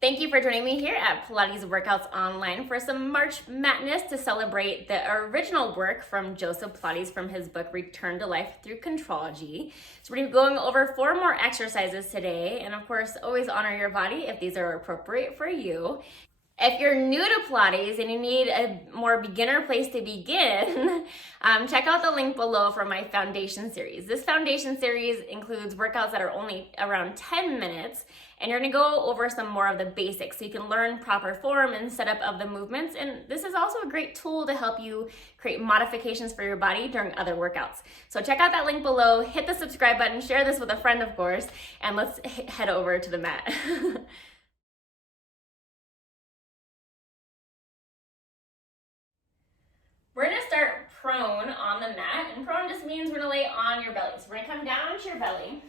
Thank you for joining me here at Pilates Workouts Online for some March Madness to celebrate the original work from Joseph Pilates from his book, Return to Life Through Contrology. So we're going to be going over 4 more exercises today. And of course, always honor your body if these are appropriate for you. If you're new to Pilates and you need a more beginner place to begin, check out the link below for my foundation series. This foundation series includes workouts that are only around 10 minutes, and you're gonna go over some more of the basics so you can learn proper form and setup of the movements. And this is also a great tool to help you create modifications for your body during other workouts. So check out that link below, hit the subscribe button, share this with a friend, of course, and let's head over to the mat. We're gonna start prone on the mat, and prone just means we're gonna lay on your belly. So we're gonna come down onto your belly.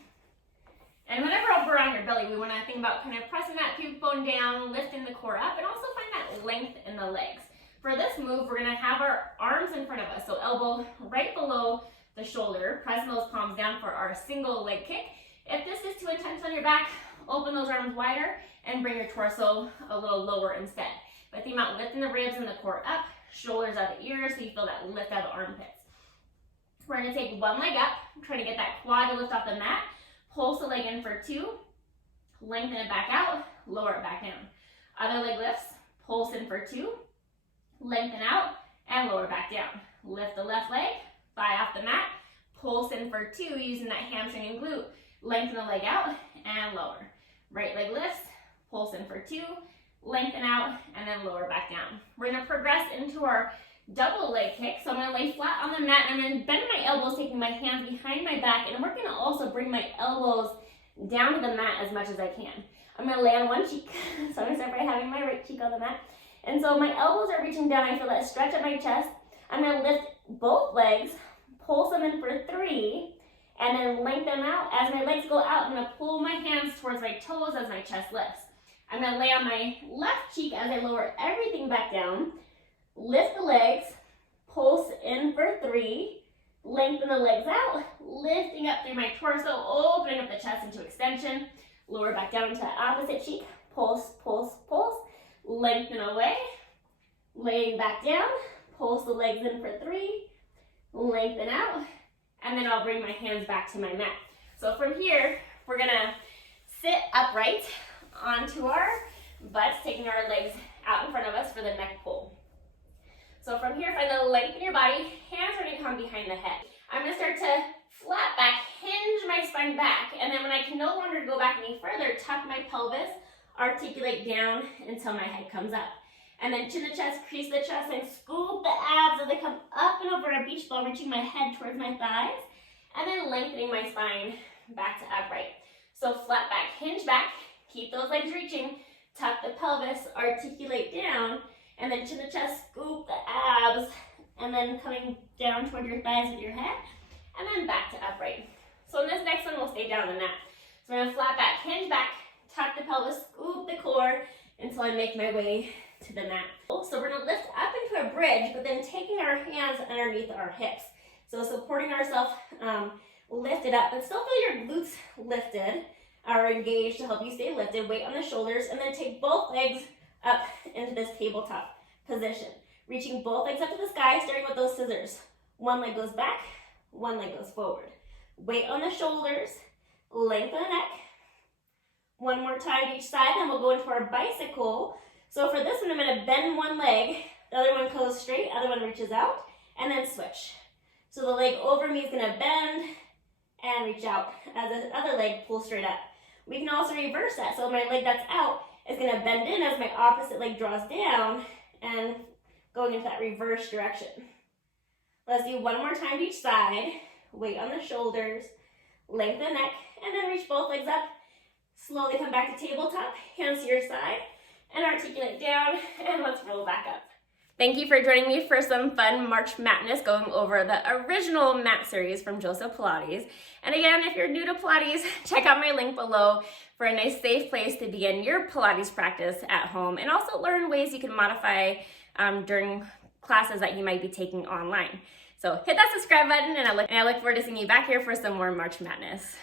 And whenever we're on your belly, we wanna think about kind of pressing that pubic bone down, lifting the core up, and also find that length in the legs. For this move, we're gonna have our arms in front of us, so elbow right below the shoulder, pressing those palms down for our single leg kick. If this is too intense on your back, open those arms wider and bring your torso a little lower instead. But think about lifting the ribs and the core up, shoulders out of the ears, so you feel that lift out of the armpits. We're gonna take one leg up, trying to get that quad to lift off the mat, pulse the leg in for 2, lengthen it back out, lower it back down. Other leg lifts, pulse in for 2, lengthen out, and lower back down. Lift the left leg, thigh off the mat, pulse in for 2, using that hamstring and glute, lengthen the leg out, and lower. Right leg lifts, pulse in for 2, lengthen out, and then lower back down. We're gonna progress into our double leg kick. So I'm gonna lay flat on the mat, and I'm gonna bend my elbows, taking my hands behind my back, and we're gonna also bring my elbows down to the mat as much as I can. I'm gonna lay on one cheek, so I'm gonna start by having my right cheek on the mat. And so my elbows are reaching down, I feel that stretch at my chest. I'm gonna lift both legs, pulse them in for 3, and then lengthen them out. As my legs go out, I'm gonna pull my hands towards my toes as my chest lifts. I'm gonna lay on my left cheek as I lower everything back down, lift the legs, pulse in for 3, lengthen the legs out, lifting up through my torso, opening up the chest into extension, lower back down to the opposite cheek, pulse, pulse, pulse, lengthen away, laying back down, pulse the legs in for 3, lengthen out, and then I'll bring my hands back to my mat. So from here, we're gonna sit upright onto our butts, taking our legs out in front of us for the neck pull. So from here, find the length in your body, hands are gonna come behind the head. I'm gonna start to flat back, hinge my spine back, and then when I can no longer go back any further, tuck my pelvis, articulate down until my head comes up. And then chin to chest, crease the chest, and scoop the abs as they come up and over a beach ball, reaching my head towards my thighs, and then lengthening my spine back to upright. So flat back, hinge back, keep those legs reaching, tuck the pelvis, articulate down, and then chin to chest, scoop the abs, and then coming down toward your thighs with your head, and then back to upright. So in this next one, we'll stay down on the mat. So we're gonna flat back, hinge back, tuck the pelvis, scoop the core until I make my way to the mat. So we're gonna lift up into a bridge, but then taking our hands underneath our hips. So supporting ourselves lifted up, but still feel your glutes lifted, are engaged to help you stay lifted. Weight on the shoulders, and then take both legs up into this tabletop position. Reaching both legs up to the sky, starting with those scissors. One leg goes back, one leg goes forward. Weight on the shoulders, length of the neck. One more time to each side, then we'll go into our bicycle. So for this one, I'm gonna bend one leg, the other one goes straight, other one reaches out, and then switch. So the leg over me is gonna bend and reach out as the other leg pulls straight up. We can also reverse that. So my leg that's out is gonna bend in as my opposite leg draws down and going into that reverse direction. Let's do one more time to each side. Weight on the shoulders, lengthen the neck, and then reach both legs up. Slowly come back to tabletop, hands to your side, and articulate down, and let's roll back up. Thank you for joining me for some fun March Madness, going over the original mat series from Joseph Pilates. And again, if you're new to Pilates, check out my link below for a nice safe place to begin your Pilates practice at home, and also learn ways you can modify during classes that you might be taking online. So hit that subscribe button, and I look forward to seeing you back here for some more March Madness.